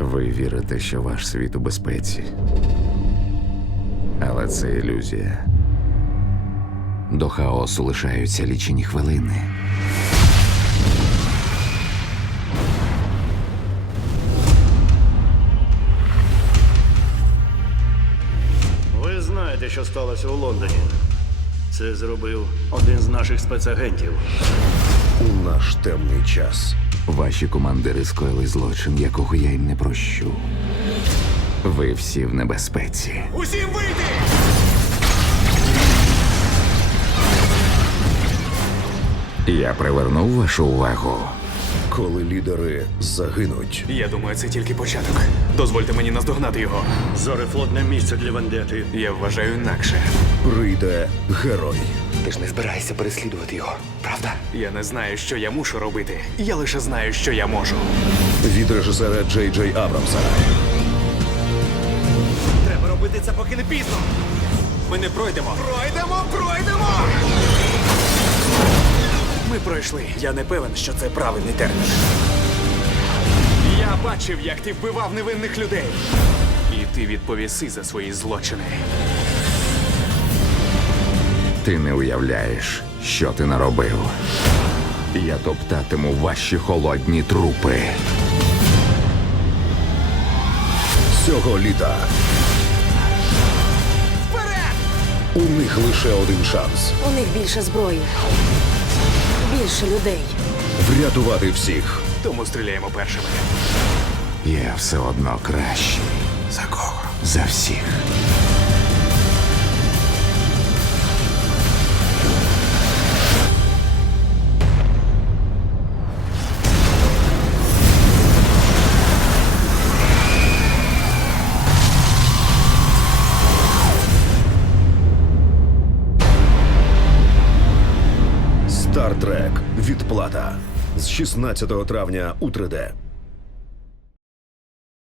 Ви вірите, що ваш світ у безпеці. Але це ілюзія. До хаосу лишаються лічені хвилини. Ви знаєте, що сталося у Лондоні. Це зробив один з наших спецагентів. У наш темний час Ваші командири скоїли злочин, якого я їм не прощу. Ви всі в небезпеці. Усім вийти! Я привернув вашу увагу. коли лідери загинуть, Я думаю, це тільки початок. Дозвольте мені наздогнати його. Зорефлот не місце для вендети. Я вважаю інакше. прийде герой. Ти ж не збираєшся переслідувати його, правда? Я не знаю, що я мушу робити. Я лише знаю, що я можу. Від режисера Джей Джей Абрамса. Треба робити це, поки не пізно. Ми не пройдемо. Пройдемо, пройдемо! Ми пройшли. Я не певен, що це правильний термін. Я бачив, як ти вбивав невинних людей. І ти відповіси за свої злочини. Ти не уявляєш, що ти наробив. Я топтатиму ваші холодні трупи. Цього літа. Вперед! У них лише один шанс У них більше зброї, більше людей. врятувати всіх. Тому стріляємо першими. Я все одно кращий. За кого? За всіх. Стартрек. Відплата з 16 травня у 3D.